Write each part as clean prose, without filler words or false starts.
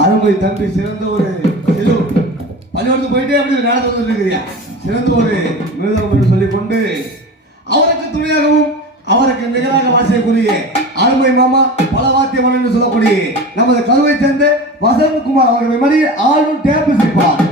அருமை தம்பி சிறந்த ஒரு பள்ளிக்கூடத்துக்கு போயிட்டே அப்படி நடந்து வந்துருக்கிறியா சிறந்த ஒரு மிருதம் என்று சொல்லிக் கொண்டு அவருக்கு துணையாகவும் அவருக்கு நிகராக வாசிக்கக்கூடிய அருமை மாமா பல வாத்தியமன் என்று சொல்லக்கூடிய நமது கருவை சேர்ந்த வசந்த்குமார் அவர்கள் மடியில் ஆளும் டேப் சிப்பார்.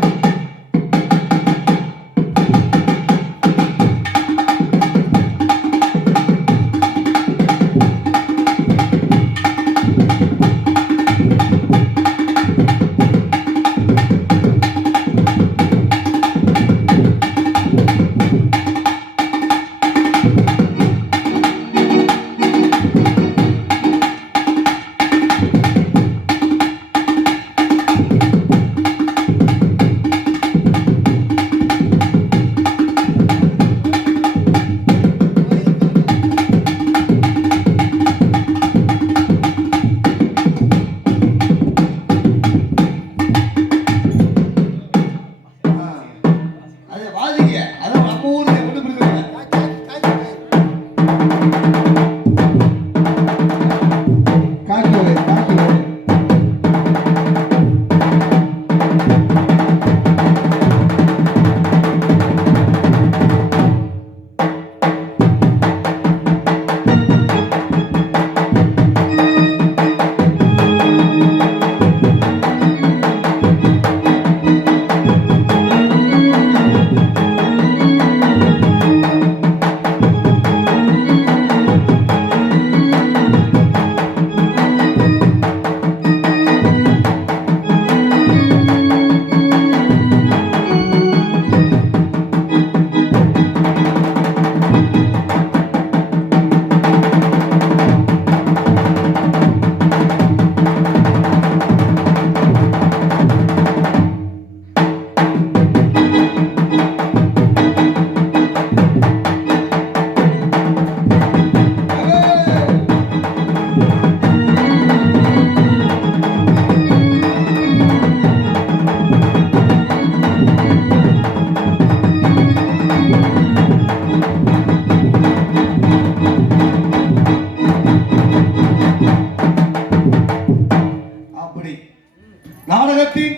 நாடகத்தின்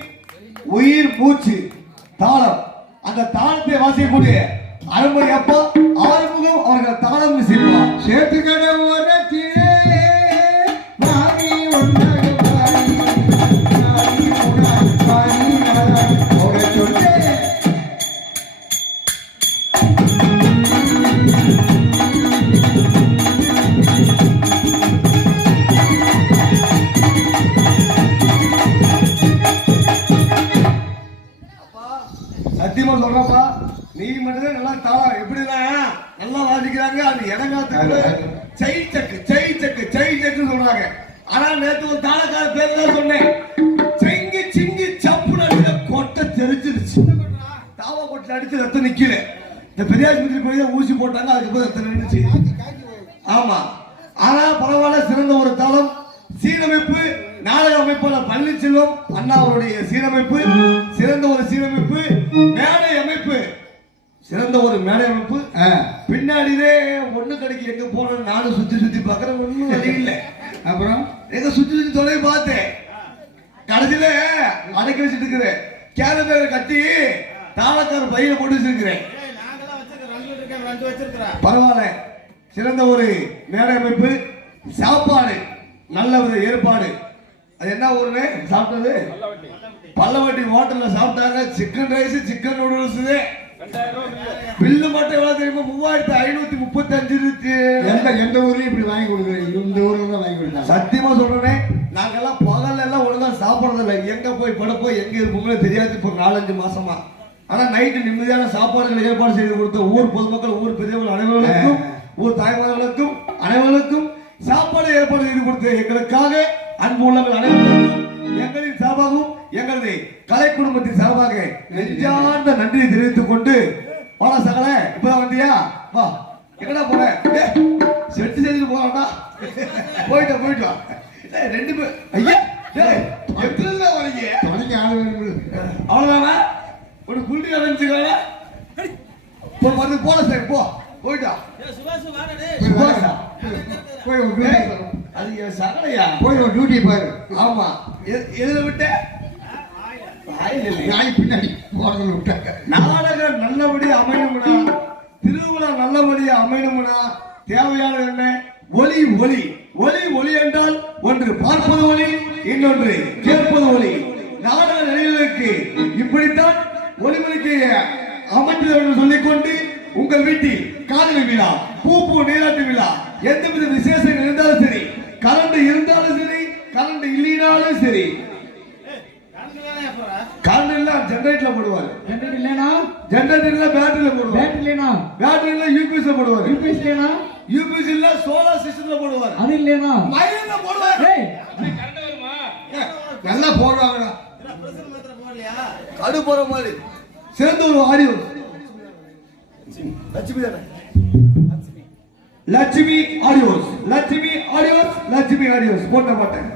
உயிர் மூச்சு தாளம் அந்த தாளத்தை வாசிக்கக்கூடிய அருமை அப்பா ஆறுமுகம் அவர்கள் தாளம் செய்வார். சேத்துக்கட சத்தியமா சொல்றப்பா, நீ மட்டும் நல்லா தாளம் எப்படின்னா நல்லா வாசிக்கிறாங்க. அது இடங்காத்துக்கு செய் சக்கு சொல்றாங்க. ஆனா நேற்று ஒரு தாளக்கார பேர் தான் சொன்னேன். செங்கி சிங்கி சப்பு நடுல கொட்டை தெரிச்சிருச்சு. தாவா கொட்டை அடிச்சு ரத்தம் நிக்கல. இந்த பெரியாஸ்பத்திரி போய் ஊசி போட்டாங்க, அதுக்கு போய் ரத்தம் நின்றுச்சு. ஆமா, ஆனா பரவாயில்ல, சிறந்த ஒரு தாளம். சீரமைப்பு நாடக அமைப்பாளர் பழனிச்செல்வம் அண்ணா அவருடைய சீரமைப்பு சிறந்த ஒரு சீரமைப்பு. பின்னாடியே ஒண்ணு கடைக்கு எங்க போனோம் நானும் சுத்தி சுத்தி பாக்குறேன் ஒண்ணும் வழி இல்ல. அப்புறம் எங்க சுத்தி சுத்தி தொலைவி பார்த்தேன். கடைசியில அடக்கி வச்சுட்டு இருக்கிறேன். கேரள கட்டி தாளக்கார பையில போட்டு வச்சிருக்கிறேன். பரவாயில்ல, சிறந்த ஒரு மேடை அமைப்பு, சாப்பாடு நல்ல ஒரு ஏற்பாடு. அது என்ன ஊருன்னு சாப்பிட்டது? பல்லவட்டி ஹோட்டல்ல சாப்பிட்டாங்க. Chicken rice, chicken noodles. Bill மட்டும் எவ்வளவு தெரியுமா? 3535. எந்த ஊர்லயும் இப்படி வாங்கி கொடுக்குறேன். இந்த ஊர்ல தான் வாங்கி கொடுத்தாங்க. சத்தியமா சொல்றேன், நாங்கெல்லாம் பகல்ல எல்லாம் ஒழுங்கா சாப்பிடறதில்ல. எங்க போய் படுப்போ எங்க இருப்போங்களோ தெரியாது. இப்போ 4-5 மாசமா. ஆனா நைட்டு நிம்மதியான சாப்பாடுகள் ஏற்பாடு செய்து கொடுத்த ஊர் பொதுமக்கள், ஊர் பெரியவர்கள் அனைவர்களுக்கும், ஊர் தாய்மார்களுக்கும் அனைவருக்கும் சாப்பாடு ஏற்பாடு செய்து கொடுத்த எங்களுக்காக அன்பு உள்ளவர்கள் அனைவருக்கும் எங்களின் சார்பாகவும் எங்களது கலை குடும்பத்தின் சார்பாக நெஞ்சார்ந்த நன்றியை தெரிவித்துக் கொண்டு வாடா சகல. இப்பதான் வந்தியா? வா. எங்கடா போற? செட்டு செஞ்சுட்டு போறான்டா. போயிட்டு வா. 2 பேர் ஐயா எத்தனை வரீங்க? அவ்வளவுதானா? ஒரு குண்டி அடைஞ்சுக்கான போன சார் போ. போயிட்டா அது என் சகலையா? போய் ஒரு டியூட்டி பாரு. ஆமா. எதுல விட்ட? பின்னாடி போறதுல விட்டாங்க. நாடகம் நல்லபடியா அமையணும்னா, திருவிழா நல்லபடியா அமையணும்னா தேவையான என்ன? ஒலி ஒலி ஒலி ஒலி என்றால் ஒன்று பார்ப்பது ஒலி, இன்னொன்று கேட்பது ஒலி. நாடக நடிகர்களுக்கு இப்படித்தான் ஒலிமொழிக்கு அமைச்சர் என்று சொல்லிக்கொண்டு உங்கள் வீட்டில் காதலி விழா, பூ நீராட்டு விழா, எந்தவித விசேஷங்கள் இருந்தாலும் சரி, கரண்ட் இருந்தாலும் சரி, கரண்ட் இல்லைனாலும் சரி, கரண்ட் இல்ல ஜெனரேட்டர்ல போடுவாரு. ஜெனரேட்டர் இல்லனா ஜெனரேட்டர்ல பேட்டரியில போடுவாரு. பேட்டரி இல்லனா பேட்டரியில யூபிஎஸ்ல போடுவாரு. யூபிஎஸ் இல்லனா யூபிஎஸ் இல்ல சோலார் சிஸ்டம்ல போடுவாரு. அது இல்லனா மயில்ல போடுவாரு. டேய் கரண்ட் வருமா? நல்லா போடுவாங்கடா. பிரஷர் மாத்திர போடலையா? கடு போற மாதிரி சேர்ந்து ஒரு ஆடியோ. லட்சுமி தானே? Lakshmi audios, Lakshmi audios, Lakshmi audios போட்ட மாட்டேன்.